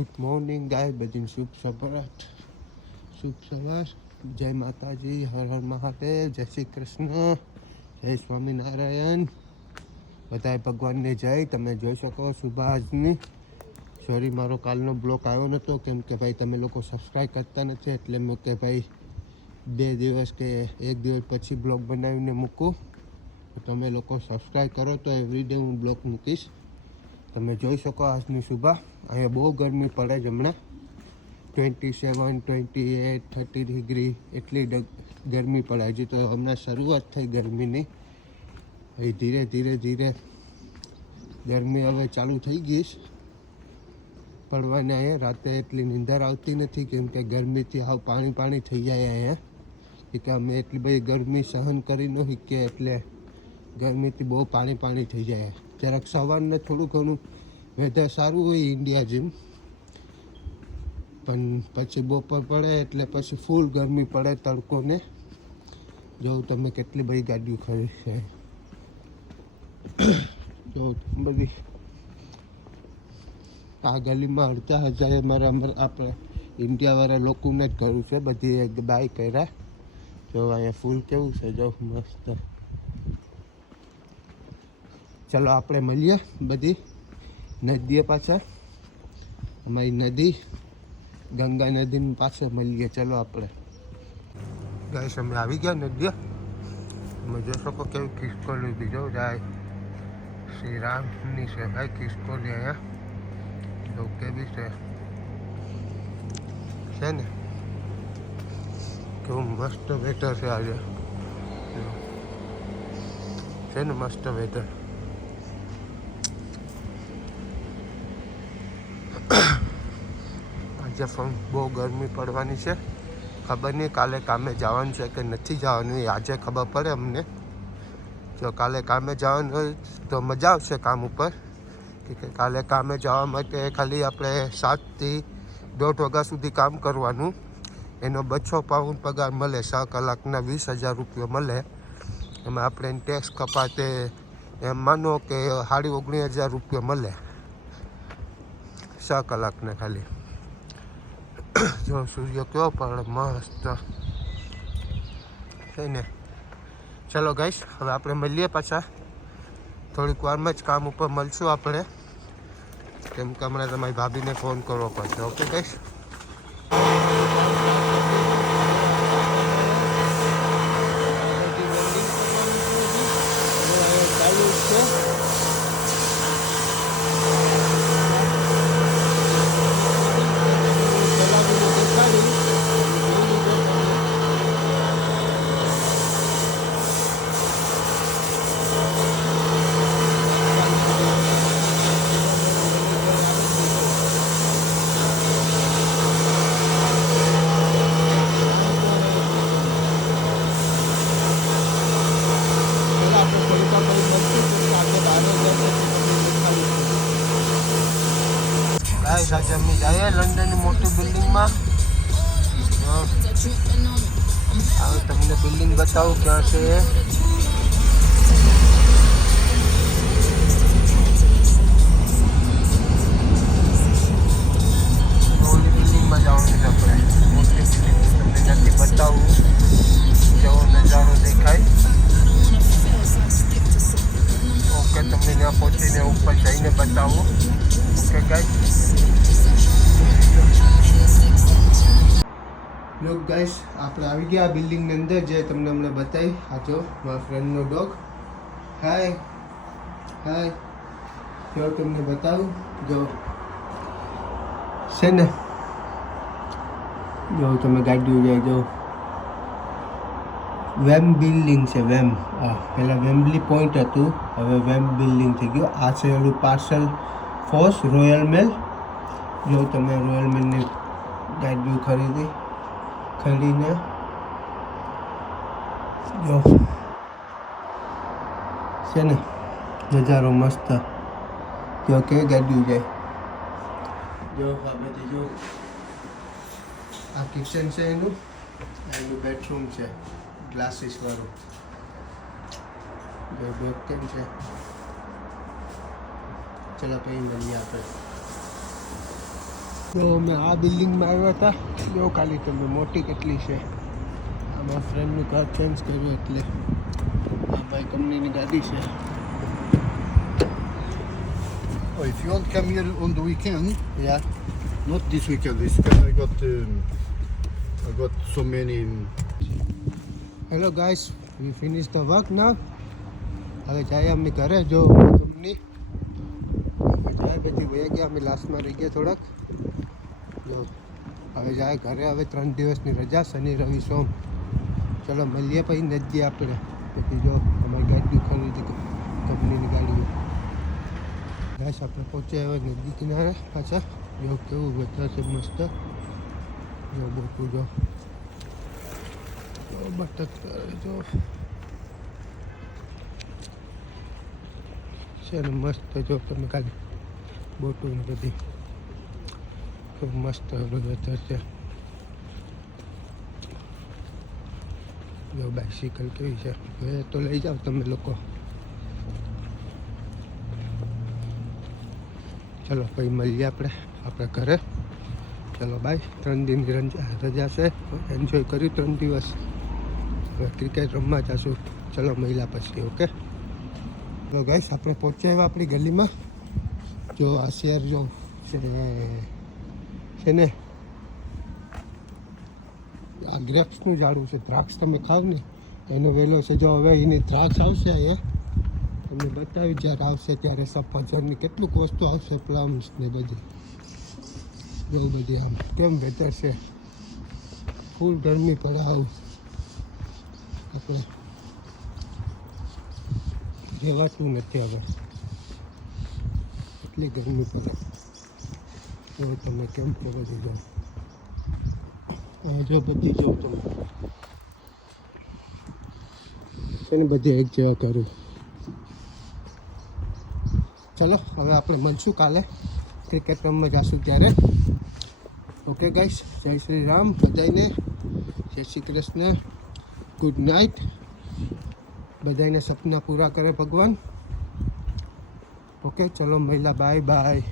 Good morning ગાય, બધી શુભ સવાર, જય માતાજી, હર હર મહાદેવ, જય શ્રી કૃષ્ણ, જય સ્વામિનારાયણ, બધાય ભગવાનને જય. તમે જોઈ શકો સુભાષની. સોરી, મારો કાલનો બ્લોક આવ્યો નહોતો કેમ કે ભાઈ તમે લોકો સબસ્ક્રાઈબ કરતા નથી, એટલે મેં કે ભાઈ 2 દિવસ કે 1 દિવસ પછી બ્લોગ બનાવીને મૂકું. તમે લોકો સબસ્ક્રાઈબ કરો તો એવરીડે હું બ્લોગ મૂકીશ. તમે જોઈ શકો આજની સુબહ. અહીંયા બહુ ગરમી પડે છે હમણાં. 27, 28, 30 ડિગ્રી એટલી ગરમી પડે. હજી તો હમણાં શરૂઆત થઈ ગરમીની. એ ધીરે ધીરે ગરમી હવે ચાલુ થઈ ગઈ પડવાને. અહીંયા રાતે એટલી નીંદર આવતી નથી કેમ કે ગરમીથી હાવ પાણી થઈ જાય અહીંયા. કે અમે એટલી બધી ગરમી સહન કરી ન શકીએ, એટલે ગરમીથી બહુ પાણી થઈ જાય. જરાક સવારને થોડું ઘણું વેધર સારું હોય ઇન્ડિયા જેમ, પણ પછી બપોર પડે એટલે પછી ફૂલ ગરમી પડે તડકોને. જો તમે કેટલી બધી ગાડીઓ ખરી છે. જો બધી આ ગલીમાં અડધા હજાર આપણે ઇન્ડિયાવાળા લોકોને જ ઘરું છે. બધી એક બાય કર્યા. જો અહીંયા ફૂલ કેવું છે, જો મસ્ત. ચલો આપણે મળીએ બધી નદીઓ પાછળ. અમારી નદી ગંગા નદીની પાસે મળીએ. ચલો આપણે ગાઈસ, અમે આવી ગયા નદીએ. તમે જોઈ શકો કેવી ખિસકોલી બીજો જાય. શ્રી રામની છે ભાઈ ખિસકોલી. અહીંયા જો કેવી છે ને, કેવું મસ્ત વેધર છે આજે. છે ને મસ્ત વેધર. આજે પણ બહુ ગરમી પડવાની છે. ખબર નહીં કાલે કામે જવાનું છે કે નથી જવાનું, એ આજે ખબર પડે અમને. જો કાલે કામે જવાનું હોય તો મજા આવશે કામ ઉપર. કે કાલે કામે જવા માટે ખાલી આપણે 7 થી 1:30 વાગ્યા સુધી કામ કરવાનું. એનો 200 પાઉન્ડ પગાર મળે. 6 કલાકના 20,000 રૂપિયા મળે. એમાં આપણે ટેક્સ કપાતે એમ માનો કે 19,500 રૂપિયા મળે 6 કલાકને ખાલી. જો સૂર્ય કેવો પડે મસ્ત છે ને. ચલો ગાઈસ, હવે આપણે મળીએ પાછા થોડીક વારમાં જ. કામ ઉપર મળશું આપણે, કેમ કે હમણાં તમારી ભાભીને ફોન કરવો પડશે. Okay guys. આજે અમે જઈએ લંડનની મોટી બિલ્ડિંગમાં. હવે તમને બિલ્ડિંગ બતાવું ક્યાં છે. ઓલી બિલ્ડિંગમાં જવાનું છે આપણે. મોટી બિલ્ડિંગ તમને ત્યાંથી બતાવું કેવો નજારો દેખાય. ઓકે, તમને ત્યાં પહોંચીને ઉપર જઈને બતાવું. Okay guys. લોક ગાઈસ, આપણે આવી ગયા આ બિલ્ડિંગની અંદર જે તમને હમણાં બતાવી. આ જો મારા ફ્રેન્ડનો ડોગ. હાય જો તમને બતાવું. જો છે ને, જો તમે ગાડીઓ જાય. જો વેમ બિલ્ડિંગ છે. વેમ પહેલાં વેમ્બલી પોઈન્ટ હતું, હવે વેમ બિલ્ડિંગ થઈ ગયું. આ છે ઓલું પાર્સલ ફોર્સ રોયલ મેલ. જો તમે રોયલ મેલની ગાડીઓ ખરીને જો છે ને નજારો મસ્ત. જો કે ગાડીઓ જાય. જો આ બધી જો આ કિચન છે એનું બેડરૂમ છે ગ્લાસીસ વાળું. જો બેડ કેમ છે. ચલો પછી મળીએ આપણે. તો અમે આ બિલ્ડિંગમાં આવ્યા હતા. જો ખાલી તમે મોટી કેટલી છે. આમાં ફ્રેન્ડનું ઘર ચેન્જ કર્યું એટલે આ ભાઈ કંપનીની ગાડી છે. Oh, if you want to come here on the weekend, યાર not this weekend, this weekend I got so many. Hello guys, we finish the work now. હવે જાય અમે ઘરે. જો કંપની જાય પછી વહી ગયા. અમે લાસ્ટમાં રહી ગયા થોડાક. જો હવે જાય ઘરે. હવે 3 દિવસની રજા, શનિ રવિ સોમ. ચલો મળીએ પછી નજીએ આપણે. પછી જો અમારી ગાડી ખરીદી કંપનીની ગાડીઓ. ગાઈસ આપણે પહોંચ્યા હવે નદી કિનારે પાછા. જો કેવું વેધર છે મસ્ત. જો બોટું જો બટક જો છે ને મસ્ત. જો તમે ખાલી બોટું ને બધી ખૂબ મસ્ત વેધર છે. જો બાઇસિકલ કેવી છે હવે તો લઈ જાઓ તમે લોકો. ચલો પછી મળીએ આપણે ઘરે. ચલો બાય. 3 દિનની રજા છે. એન્જોય કર્યું 3 દિવસ. હવે ક્રિકેટ રમવા જશું. ચલો મહિલા પછી. ઓકે ચલો ગાઈસ, આપણે પહોંચ્યા આવ્યા આપણી ગલીમાં. જો આ શેર જો છે ને આ ગ્રેપ્સનું ઝાડું છે. દ્રાક્ષ તમે ખાવ ને એનો વેલો છે. જો હવે એની દ્રાક્ષ આવશે અહીંયા તમને બતાવી. જ્યારે આવશે ત્યારે સફરજનની કેટલુંક વસ્તુ આવશે. પ્લમ્સ ને બધી બહુ બધી. આમ કેમ વેધર છે. ફૂલ ગરમી પડે. આવું આપણે રહેવાતું નથી હવે. એટલી ગરમી પડે. જો તમે કેમ કે બધી જો જો બધી જો તમે છે ને બધી એક જેવા કરું. ચલો હવે આપણે મળશું કાલે ક્રિકેટ રમવા જઈશું ત્યારે. ઓકે ગાઈસ, જય શ્રી રામ બધાને. જય શ્રી કૃષ્ણ. Good night. બધાને સપના પૂરા કરે ભગવાન. ઓકે ચલો મહિલા, બાય બાય.